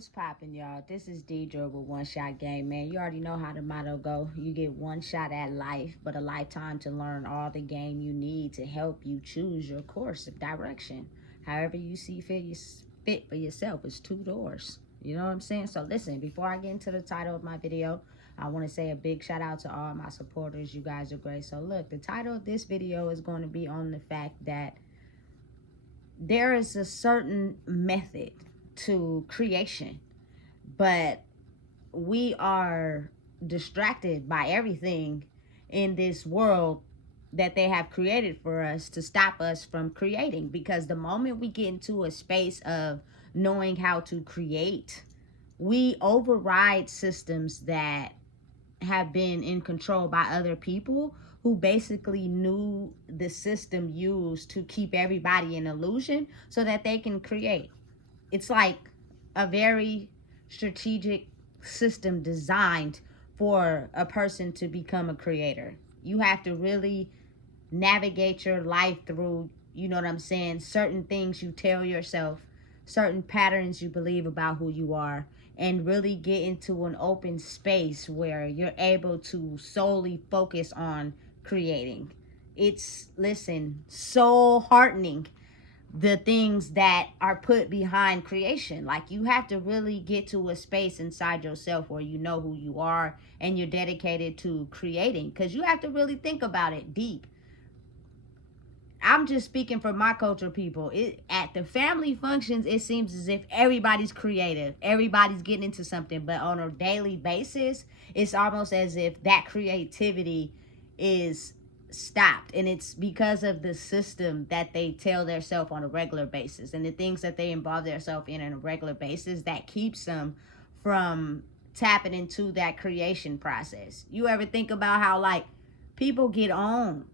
What's poppin', y'all? This is Deidre with One Shot Game, man. You already know how the motto go. You get one shot at life, but a lifetime to learn all the game you need to help you choose your course of direction. However you see fit, fit for yourself. It's two doors. You know what I'm saying? So listen, before I get into the title of my video, I want to say a big shout out to all my supporters. You guys are great. So look, the title of this video is going to be on the fact that there is a certain method to creation, but we are distracted by everything in this world that they have created for us to stop us from creating. Because the moment we get into a space of knowing how to create, we override systems that have been in control by other people who basically knew the system used to keep everybody in illusion so that they can create. It's like a very strategic system designed for a person to become a creator. You have to really navigate your life through, you know what I'm saying, certain things you tell yourself, certain patterns you believe about who you are, and really get into an open space where you're able to solely focus on creating. It's, listen, so heartening, the things that are put behind creation. Like, you have to really get to a space inside yourself where you know who you are and you're dedicated to creating, because you have to really think about it deep. I'm just speaking for my culture, people. At the family functions, it seems as if everybody's creative, everybody's getting into something, but on a daily basis, it's almost as if that creativity is stopped, and it's because of the system that they tell themselves on a regular basis and the things that they involve themselves in on a regular basis that keeps them from tapping into that creation process. You ever think about how, like, people get on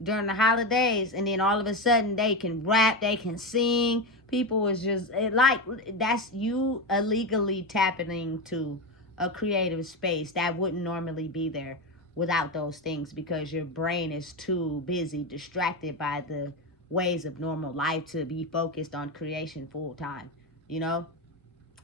during the holidays and then all of a sudden they can rap, they can sing? People is just like, that's you illegally tapping into a creative space that wouldn't normally be there without those things, because your brain is too busy distracted by the ways of normal life to be focused on creation full time. You know,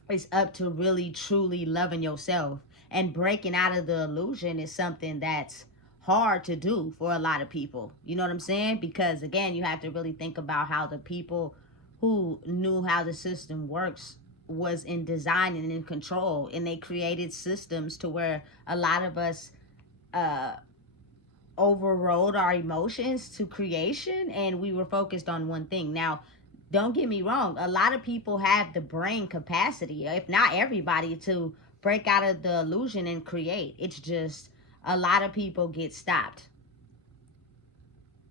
it's up to really truly loving yourself, and breaking out of the illusion is something that's hard to do for a lot of people. You know what I'm saying? Because again, you have to really think about how the people who knew how the system works was in design and in control, and they created systems to where a lot of us uh overrode our emotions to creation, and we were focused on one thing. Now, don't get me wrong, a lot of people have the brain capacity, if not everybody, to break out of the illusion and create. It's just a lot of people get stopped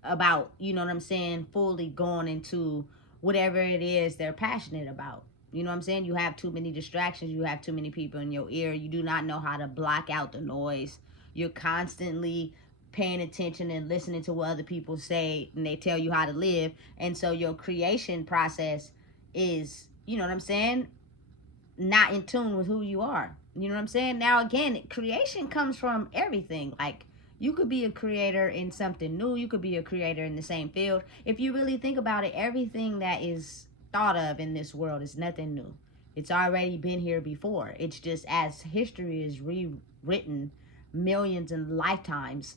about, you know what I'm saying, fully going into whatever it is they're passionate about. You know what I'm saying? You have too many distractions. You have too many people in your ear. You do not know how to block out the noise. You're constantly paying attention and listening to what other people say, and they tell you how to live. And so your creation process is, you know what I'm saying, not in tune with who you are. You know what I'm saying? Now, again, creation comes from everything. Like, you could be a creator in something new. You could be a creator in the same field. If you really think about it, everything that is thought of in this world is nothing new. It's already been here before. It's just as history is rewritten millions of lifetimes,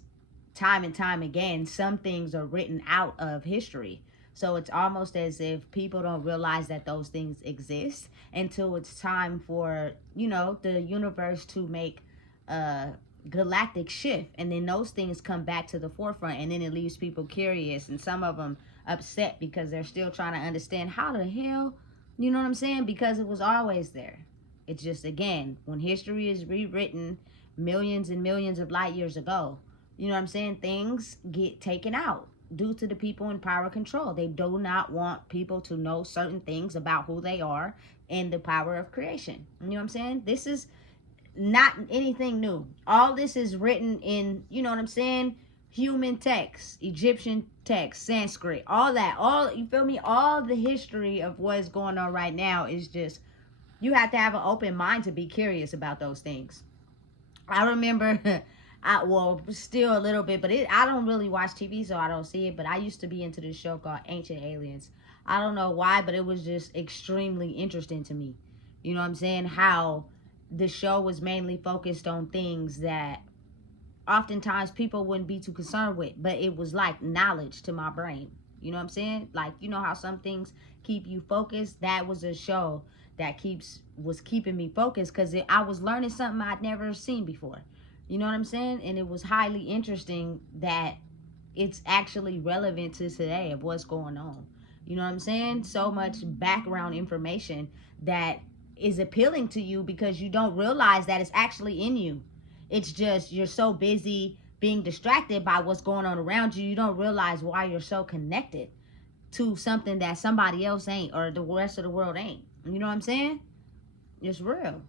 time and time again, some things are written out of history. So it's almost as if people don't realize that those things exist until it's time for, you know, the universe to make a galactic shift. And then those things come back to the forefront, and then it leaves people curious, and some of them upset because they're still trying to understand how the hell, you know what I'm saying? Because it was always there. It's just, again, when history is rewritten millions and millions of light years ago, you know what I'm saying, things get taken out due to the people in power control. They do not want people to know certain things about who they are and the power of creation. You know what I'm saying? This is not anything new. All this is written in, you know what I'm saying, human text, Egyptian text, Sanskrit, all that. All, you feel me? All the history of what's going on right now is just, you have to have an open mind to be curious about those things. I remember well, still a little bit, but I don't really watch TV, so I don't see it. But I used to be into this show called Ancient Aliens. I don't know why, but it was just extremely interesting to me, You know what I'm saying? How the show was mainly focused on things that oftentimes people wouldn't be too concerned with, but it was like knowledge to my brain. You know what I'm saying? Like, you know how some things keep you focused? That was a show that was keeping me focused because I was learning something I'd never seen before. You know what I'm saying? And it was highly interesting that it's actually relevant to today of what's going on. You know what I'm saying? So much background information that is appealing to you because you don't realize that it's actually in you. It's just you're so busy being distracted by what's going on around you, you don't realize why you're so connected to something that somebody else ain't or the rest of the world ain't. You know what I'm saying? It's real.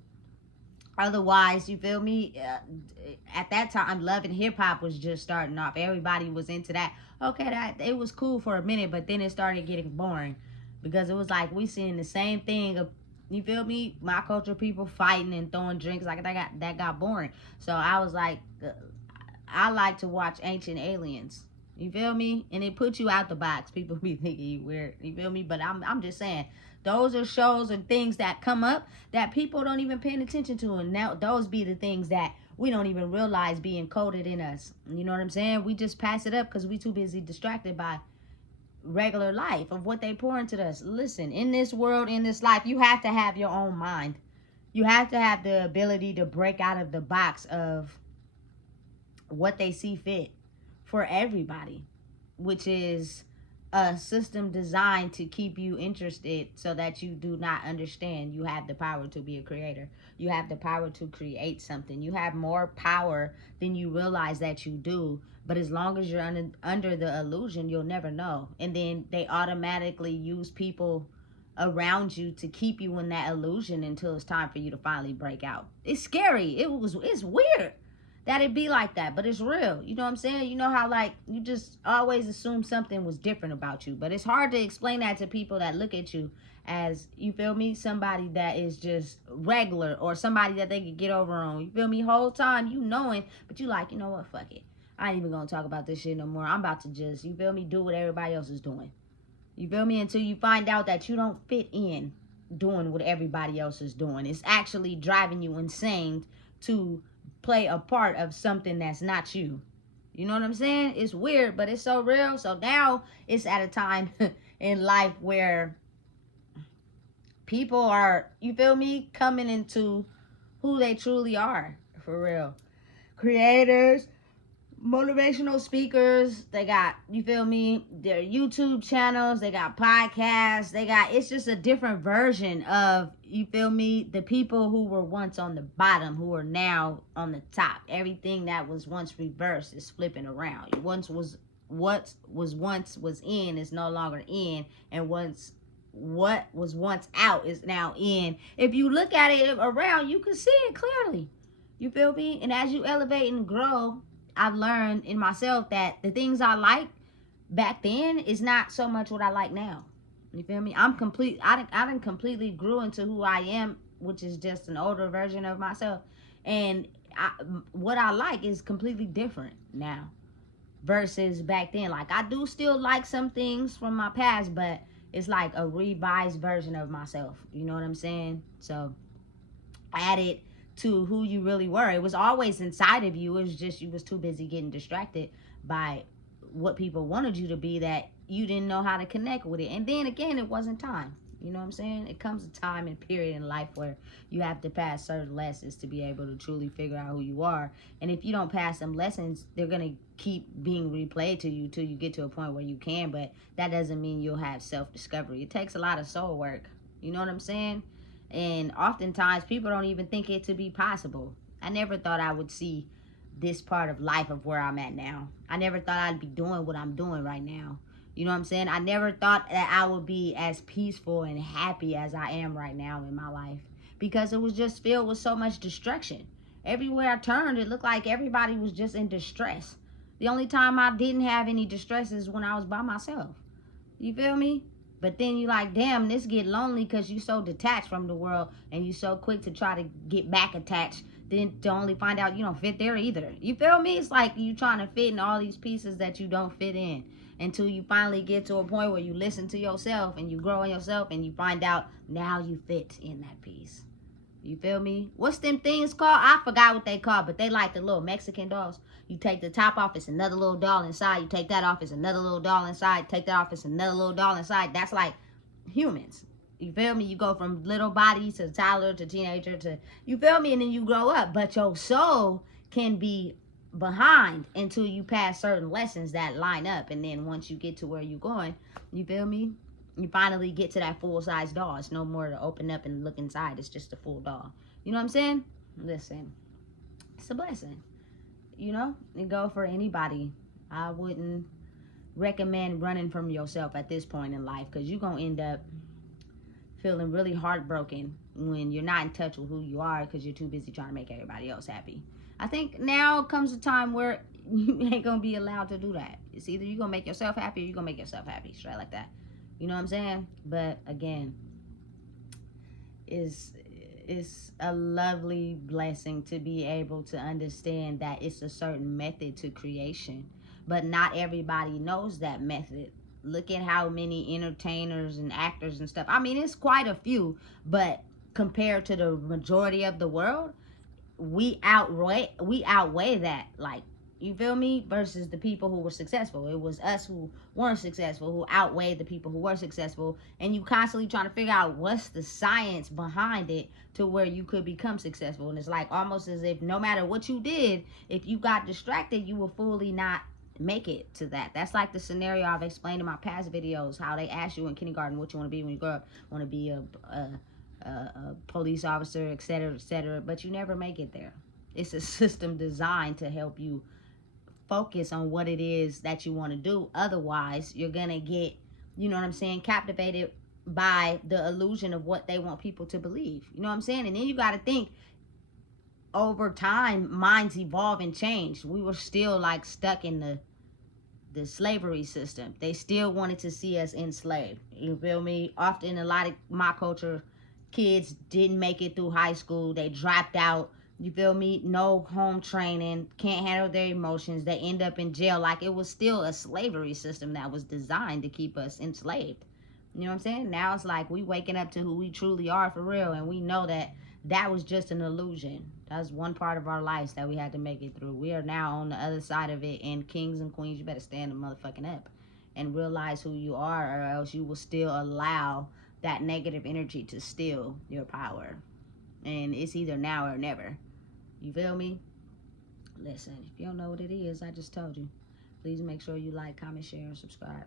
Otherwise, you feel me? At that time, Love and Hip Hop was just starting off. Everybody was into that. Okay, that it was cool for a minute, but then it started getting boring because it was like we seeing the same thing. You feel me? My culture, people fighting and throwing drinks, like that got boring. So I was like, I like to watch Ancient Aliens. You feel me? And it puts you out the box. People be thinking you weird. You feel me? But I'm just saying, those are shows and things that come up that people don't even pay attention to. And now those be the things that we don't even realize being coded in us. You know what I'm saying? We just pass it up because we too busy distracted by regular life of what they pour into us. Listen, in this world, in this life, you have to have your own mind. You have to have the ability to break out of the box of what they see fit for everybody, which is a system designed to keep you interested so that you do not understand. You have the power to be a creator. You have the power to create something. You have more power than you realize that you do. But as long as you're under the illusion, you'll never know. And then they automatically use people around you to keep you in that illusion until it's time for you to finally break out. It's scary. It's weird that it be like that, but it's real. You know what I'm saying? You know how like you just always assume something was different about you, but it's hard to explain that to people that look at you as, you feel me, somebody that is just regular or somebody that they could get over on. You feel me? Whole time you knowing, but you like, you know what, fuck it, I ain't even gonna talk about this shit no more. I'm about to just, you feel me, do what everybody else is doing. You feel me? Until you find out that you don't fit in doing what everybody else is doing. It's actually driving you insane to play a part of something that's not you. You know what I'm saying? It's weird, but it's so real. So now it's at a time in life where people are, you feel me, coming into who they truly are, for real. Creators, motivational speakers, they got, you feel me, their YouTube channels, they got podcasts, it's just a different version of, you feel me, the people who were once on the bottom who are now on the top. Everything that was once reversed is flipping around. What was once in is no longer in, and what was once out is now in. If you look at it around, you can see it clearly. You feel me? And as you elevate and grow, I've learned in myself that the things I like back then is not so much what I like now. You feel me? I done completely grew into who I am, which is just an older version of myself. And what I like is completely different now versus back then. Like, I do still like some things from my past, but it's like a revised version of myself. You know what I'm saying? So, added to who you really were. It was always inside of you. It was just you was too busy getting distracted by what people wanted you to be that you didn't know how to connect with it. And then again, it wasn't time. You know what I'm saying? It comes a time and period in life where you have to pass certain lessons to be able to truly figure out who you are. And if you don't pass them lessons, they're going to keep being replayed to you till you get to a point where you can. But that doesn't mean you'll have self-discovery. It takes a lot of soul work. You know what I'm saying? And oftentimes people don't even think it to be possible. I never thought I would see this part of life of where I'm at now. I never thought I'd be doing what I'm doing right now. You know what I'm saying? I never thought that I would be as peaceful and happy as I am right now in my life, because it was just filled with so much destruction. Everywhere I turned, it looked like everybody was just in distress. The only time I didn't have any distress is when I was by myself. You feel me? But then you like, damn, this get lonely because you so detached from the world and you so quick to try to get back attached then to only find out you don't fit there either. You feel me? It's like you trying to fit in all these pieces that you don't fit in, until you finally get to a point where you listen to yourself and you grow in yourself and you find out now you fit in that piece. You feel me? What's them things called? I forgot what they call, but they like the little Mexican dolls. You take the top off, it's another little doll inside. You take that off, it's another little doll inside. Take that off, it's another little doll inside. That's like humans. You feel me? You go from little body to toddler to teenager to, you feel me? And then you grow up. But your soul can be behind until you pass certain lessons that line up. And then once you get to where you're going, you feel me? You finally get to that full-size doll. It's no more to open up and look inside. It's just a full doll. You know what I'm saying? Listen, it's a blessing. You know? And go for anybody. I wouldn't recommend running from yourself at this point in life, because you're going to end up feeling really heartbroken when you're not in touch with who you are, because you're too busy trying to make everybody else happy. I think now comes a time where you ain't going to be allowed to do that. It's either you're going to make yourself happy or you're going to make yourself happy. Straight like that. You know what I'm saying? But again, it's a lovely blessing to be able to understand that it's a certain method to creation. But not everybody knows that method. Look at how many entertainers and actors and stuff. I mean, it's quite a few, but compared to the majority of the world, we outweigh that. Like, you feel me? Versus the people who were successful. It was us who weren't successful who outweighed the people who were successful. And you constantly trying to figure out what's the science behind it to where you could become successful. And it's like almost as if no matter what you did, if you got distracted, you will fully not make it to that. That's like the scenario I've explained in my past videos, how they ask you in kindergarten what you want to be when you grow up. Want to be a police officer, etc., but you never make it there. It's a system designed to help you focus on what it is that you want to do. Otherwise, you're gonna get, you know what I'm saying, captivated by the illusion of what they want people to believe. You know what I'm saying? And then you got to think, over time, minds evolve and change. We were still like stuck in the slavery system. They still wanted to see us enslaved. You feel me? Often, a lot of my culture, kids didn't make it through high school. They dropped out. You feel me? No home training, can't handle their emotions. They end up in jail. Like, it was still a slavery system that was designed to keep us enslaved. You know what I'm saying? Now it's like we waking up to who we truly are for real, and we know that that was just an illusion. That's one part of our lives that we had to make it through. We are now on the other side of it, and kings and queens, you better stand the motherfucking up and realize who you are, or else you will still allow that negative energy to steal your power. And it's either now or never. You feel me? Listen, if you don't know what it is, I just told you. Please make sure you like, comment, share, and subscribe.